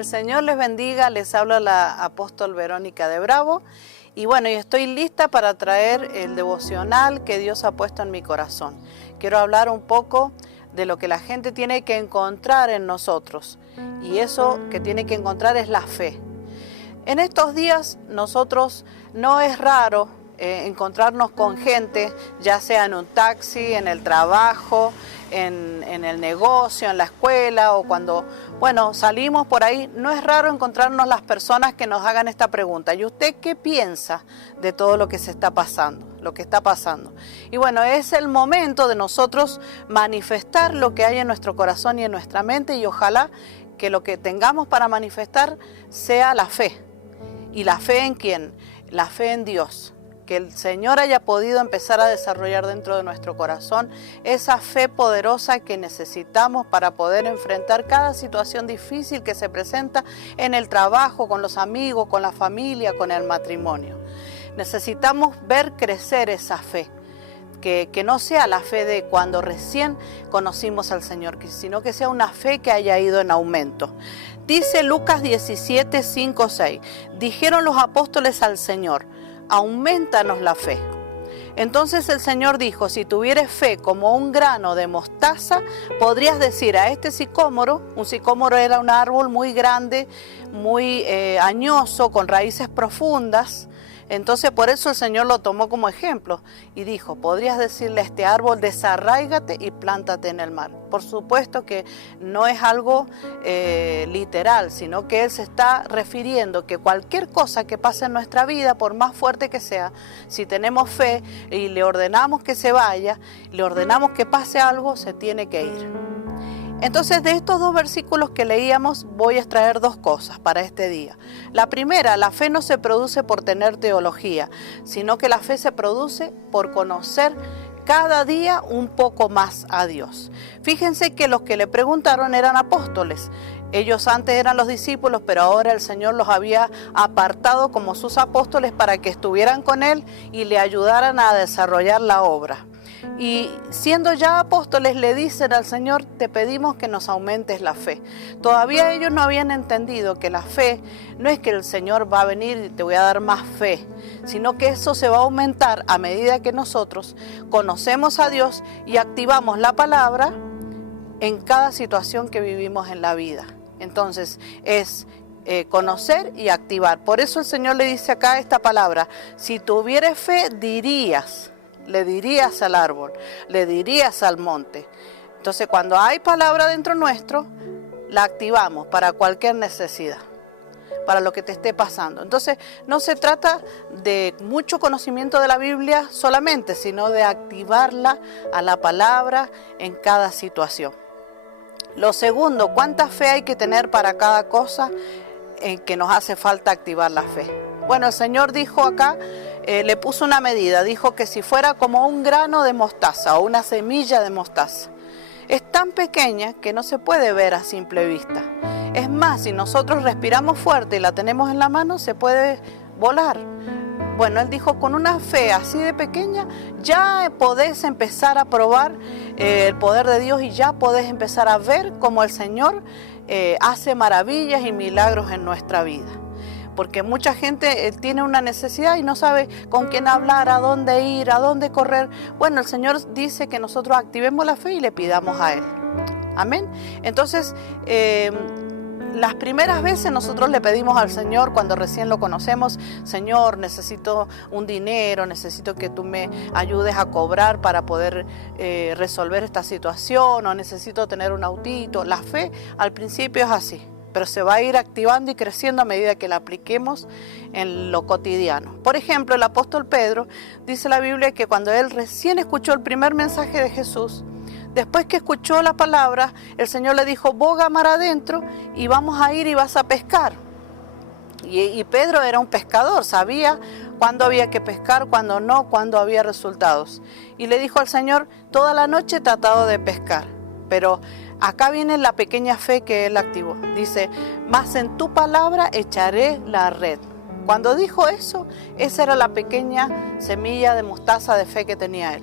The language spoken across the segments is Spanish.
El Señor les bendiga, les habla la apóstol Verónica de Bravo. Y bueno, yo estoy lista para traer el devocional que Dios ha puesto en mi corazón. Quiero hablar un poco de lo que la gente tiene que encontrar en nosotros. Y eso que tiene que encontrar es la fe. En estos días nosotros no es raro encontrarnos con gente, ya sea en un taxi, en el trabajo, en el negocio, en la escuela o cuando, salimos por ahí. No es raro encontrarnos las personas que nos hagan esta pregunta: ¿y usted qué piensa de todo lo que se está pasando, lo que está pasando? Y bueno, es el momento de nosotros manifestar lo que hay en nuestro corazón y en nuestra mente, y ojalá que lo que tengamos para manifestar sea la fe. ¿Y la fe en quién? La fe en Dios. Que el Señor haya podido empezar a desarrollar dentro de nuestro corazón esa fe poderosa que necesitamos para poder enfrentar cada situación difícil que se presenta en el trabajo, con los amigos, con la familia, con el matrimonio. Necesitamos ver crecer esa fe. Que no sea la fe de cuando recién conocimos al Señor, sino que sea una fe que haya ido en aumento. Dice Lucas 17, 5, 6. Dijeron los apóstoles al Señor: aumentanos la fe. Entonces el Señor dijo: si tuvieres fe como un grano de mostaza, podrías decir a este sicómoro. Un sicómoro era un árbol muy grande, muy añoso, con raíces profundas. Entonces por eso el Señor lo tomó como ejemplo y dijo: podrías decirle a este árbol: desarráigate y plántate en el mar. Por supuesto que no es algo literal, sino que Él se está refiriendo que cualquier cosa que pase en nuestra vida, por más fuerte que sea, si tenemos fe y le ordenamos que se vaya, le ordenamos que pase algo, se tiene que ir. Entonces, de estos dos versículos que leíamos, voy a extraer dos cosas para este día. La primera: la fe no se produce por tener teología, sino que la fe se produce por conocer cada día un poco más a Dios. Fíjense que los que le preguntaron eran apóstoles. Ellos antes eran los discípulos, pero ahora el Señor los había apartado como sus apóstoles para que estuvieran con Él y le ayudaran a desarrollar la obra. Y siendo ya apóstoles, le dicen al Señor: te pedimos que nos aumentes la fe. Todavía ellos no habían entendido que la fe no es que el Señor va a venir y te voy a dar más fe, sino que eso se va a aumentar a medida que nosotros conocemos a Dios y activamos la palabra en cada situación que vivimos en la vida. Entonces es conocer y activar. Por eso el Señor le dice acá esta palabra: si tuvieres fe, le dirías al árbol, le dirías al monte. Entonces, cuando hay palabra dentro nuestro, la activamos para cualquier necesidad, para lo que te esté pasando. Entonces, no se trata de mucho conocimiento de la Biblia solamente, sino de activarla a la palabra en cada situación. Lo segundo: ¿cuánta fe hay que tener para cada cosa en que nos hace falta activar la fe? Bueno, el Señor dijo acá, le puso una medida, dijo que si fuera como un grano de mostaza o una semilla de mostaza. Es tan pequeña que no se puede ver a simple vista. Es más, si nosotros respiramos fuerte y la tenemos en la mano, se puede volar. Bueno, Él dijo: con una fe así de pequeña ya podés empezar a probar el poder de Dios y ya podés empezar a ver cómo el Señor hace maravillas y milagros en nuestra vida. Porque mucha gente tiene una necesidad y no sabe con quién hablar, a dónde ir, a dónde correr. Bueno, el Señor dice que nosotros activemos la fe y le pidamos a Él. Amén. Entonces, las primeras veces nosotros le pedimos al Señor, cuando recién lo conocemos: Señor, necesito un dinero, necesito que tú me ayudes a cobrar para poder resolver esta situación, o necesito tener un autito. La fe al principio es así, pero se va a ir activando y creciendo a medida que la apliquemos en lo cotidiano. Por ejemplo, el apóstol Pedro, dice la Biblia que cuando él recién escuchó el primer mensaje de Jesús, después que escuchó la palabra, el Señor le dijo: boga mar adentro y vamos a ir y vas a pescar. Y Pedro era un pescador, sabía cuándo había que pescar, cuándo no, cuándo había resultados. Y le dijo al Señor: toda la noche he tratado de pescar, pero acá viene la pequeña fe que él activó. Dice: mas en tu palabra echaré la red. Cuando dijo eso, esa era la pequeña semilla de mostaza de fe que tenía él.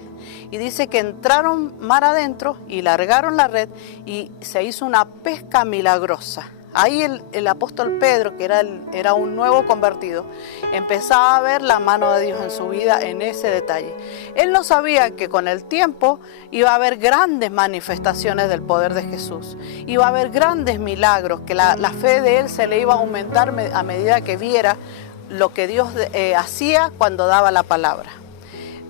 Y dice que entraron mar adentro y largaron la red y se hizo una pesca milagrosa. ahí el apóstol Pedro, que era un nuevo convertido, empezaba a ver la mano de Dios en su vida en ese detalle. Él no sabía que con el tiempo iba a haber grandes manifestaciones del poder de Jesús, iba a haber grandes milagros, que la fe de él se le iba a aumentar a medida que viera lo que Dios hacía cuando daba la palabra.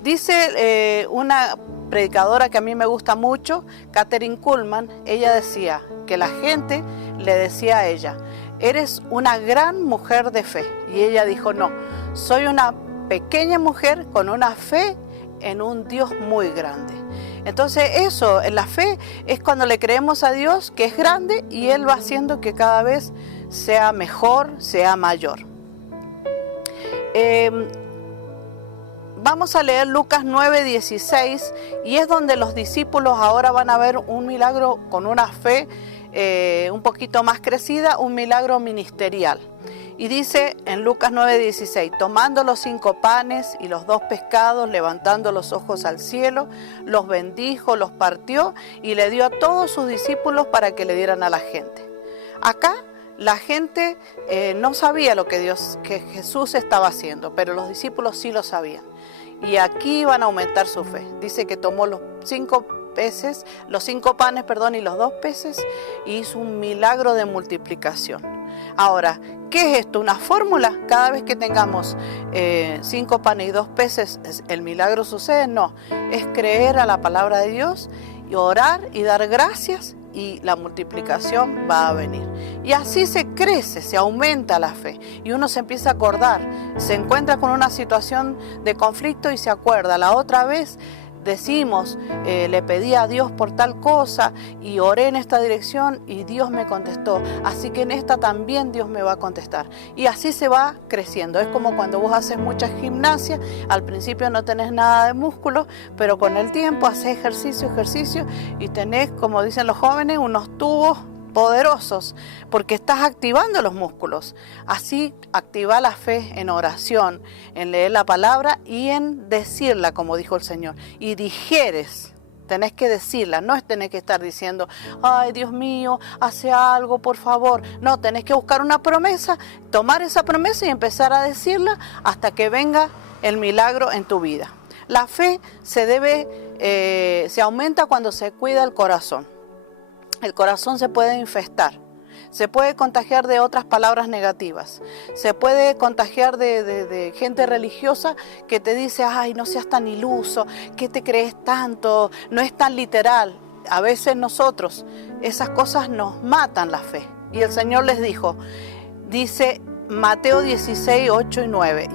Dice una predicadora que a mí me gusta mucho, Kathryn Kuhlman, ella decía que la gente le decía a ella: eres una gran mujer de fe. Y ella dijo: no, soy una pequeña mujer con una fe en un Dios muy grande. Entonces eso, en la fe, es cuando le creemos a Dios que es grande y Él va haciendo que cada vez sea mejor, sea mayor. Vamos a leer Lucas 9:16, y es donde los discípulos ahora van a ver un milagro con una fe un poquito más crecida, un milagro ministerial. Y dice en Lucas 9:16: tomando los 5 panes y los 2 pescados, levantando los ojos al cielo, los bendijo, los partió y le dio a todos sus discípulos para que le dieran a la gente. Acá la gente no sabía lo que Jesús estaba haciendo, pero los discípulos sí lo sabían. Y aquí van a aumentar su fe. Dice que tomó los 5 panes, y los 2 peces, y hizo un milagro de multiplicación. Ahora, ¿qué es esto? ¿Una fórmula? Cada vez que tengamos 5 panes y 2 peces, ¿el milagro sucede? No, es creer a la palabra de Dios y orar y dar gracias, y la multiplicación va a venir. Y así se crece, se aumenta la fe, y uno se empieza a acordar, se encuentra con una situación de conflicto y se acuerda: la otra vez decimos, le pedí a Dios por tal cosa y oré en esta dirección y Dios me contestó, así que en esta también Dios me va a contestar. Y así se va creciendo. Es como cuando vos haces mucha gimnasia, al principio no tenés nada de músculo, pero con el tiempo haces ejercicio y tenés, como dicen los jóvenes, unos tubos poderosos, porque estás activando los músculos. Así activa la fe en oración, en leer la palabra y en decirla, como dijo el Señor. Y dijeres, tenés que decirla, no es tener que estar diciendo: ay, Dios mío, hace algo, por favor. No, tenés que buscar una promesa, tomar esa promesa y empezar a decirla hasta que venga el milagro en tu vida. La fe se aumenta cuando se cuida el corazón. El corazón se puede infestar, se puede contagiar de otras palabras negativas, se puede contagiar de gente religiosa que te dice: ay, no seas tan iluso, ¿qué te crees tanto? No es tan literal. A veces nosotros, esas cosas nos matan la fe. Y el Señor les dijo, dice Mateo 16, 8 y 9,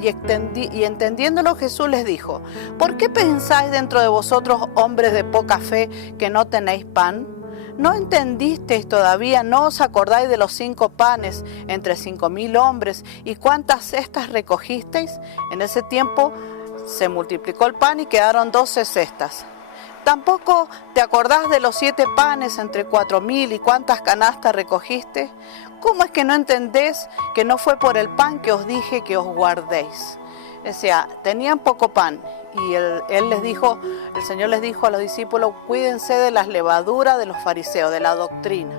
y entendiéndolo Jesús les dijo: ¿por qué pensáis dentro de vosotros, hombres de poca fe, que no tenéis pan? ¿No entendisteis todavía? ¿No os acordáis de los 5 panes entre 5.000 hombres? ¿Y cuántas cestas recogisteis? En ese tiempo se multiplicó el pan y quedaron 12 cestas. ¿Tampoco te acordás de los 7 panes entre 4.000 y cuántas canastas recogiste? ¿Cómo es que no entendés que no fue por el pan que os dije que os guardéis? O sea, tenían poco pan y el Señor les dijo a los discípulos: cuídense de las levaduras de los fariseos, de la doctrina.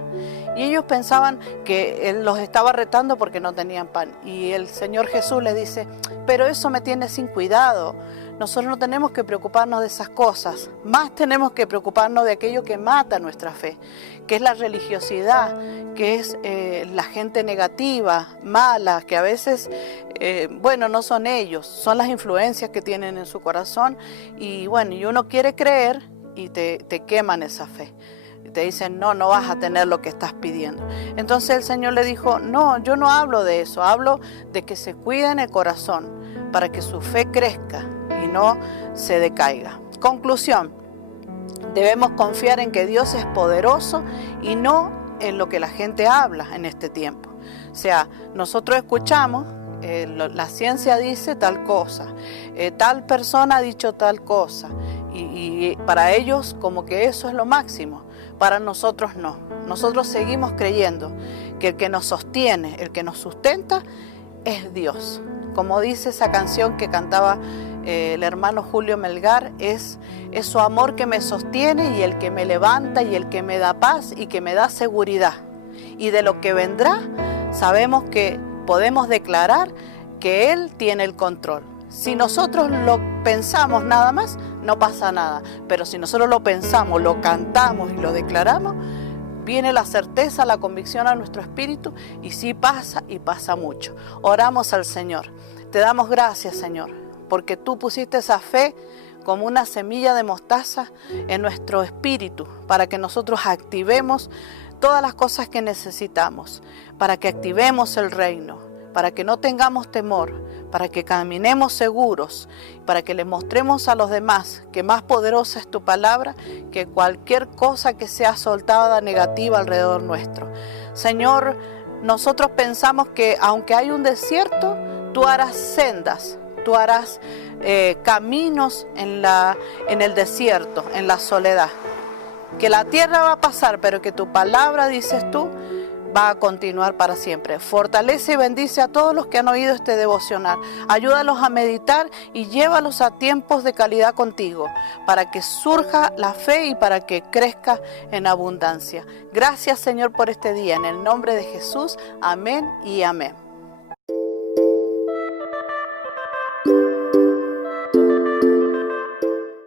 Y ellos pensaban que Él los estaba retando porque no tenían pan. Y el Señor Jesús les dice: pero eso me tiene sin cuidado. Nosotros no tenemos que preocuparnos de esas cosas. Más tenemos que preocuparnos de aquello que mata nuestra fe, que es la religiosidad, que es la gente negativa, mala, que a veces, no son ellos, son las influencias que tienen en su corazón. Y uno quiere creer y te queman esa fe. Te dicen: no vas a tener lo que estás pidiendo. Entonces el Señor le dijo: no, yo no hablo de eso, hablo de que se cuiden el corazón para que su fe crezca y no se decaiga. Conclusión: debemos confiar en que Dios es poderoso y no en lo que la gente habla en este tiempo. O sea, nosotros escuchamos, la ciencia dice tal cosa, tal persona ha dicho tal cosa, y para ellos como que eso es lo máximo. Para nosotros no. Nosotros seguimos creyendo que el que nos sostiene, el que nos sustenta es Dios. Como dice esa canción que cantaba el hermano Julio Melgar, es su amor que me sostiene y el que me levanta y el que me da paz y que me da seguridad. Y de lo que vendrá, sabemos que podemos declarar que Él tiene el control. Si nosotros lo pensamos nada más, no pasa nada. Pero si nosotros lo pensamos, lo cantamos y lo declaramos, viene la certeza, la convicción a nuestro espíritu y sí pasa y pasa mucho. Oramos al Señor. Te damos gracias, Señor, porque tú pusiste esa fe como una semilla de mostaza en nuestro espíritu para que nosotros activemos todas las cosas que necesitamos, para que activemos el reino, para que no tengamos temor, para que caminemos seguros, para que le mostremos a los demás que más poderosa es tu palabra que cualquier cosa que sea soltada negativa alrededor nuestro. Señor, nosotros pensamos que aunque hay un desierto, tú harás sendas, tú harás caminos en el desierto, en la soledad. Que la tierra va a pasar, pero que tu palabra, dices tú, va a continuar para siempre. Fortalece y bendice a todos los que han oído este devocional. Ayúdalos a meditar y llévalos a tiempos de calidad contigo, para que surja la fe y para que crezca en abundancia. Gracias, Señor, por este día. En el nombre de Jesús, amén y amén.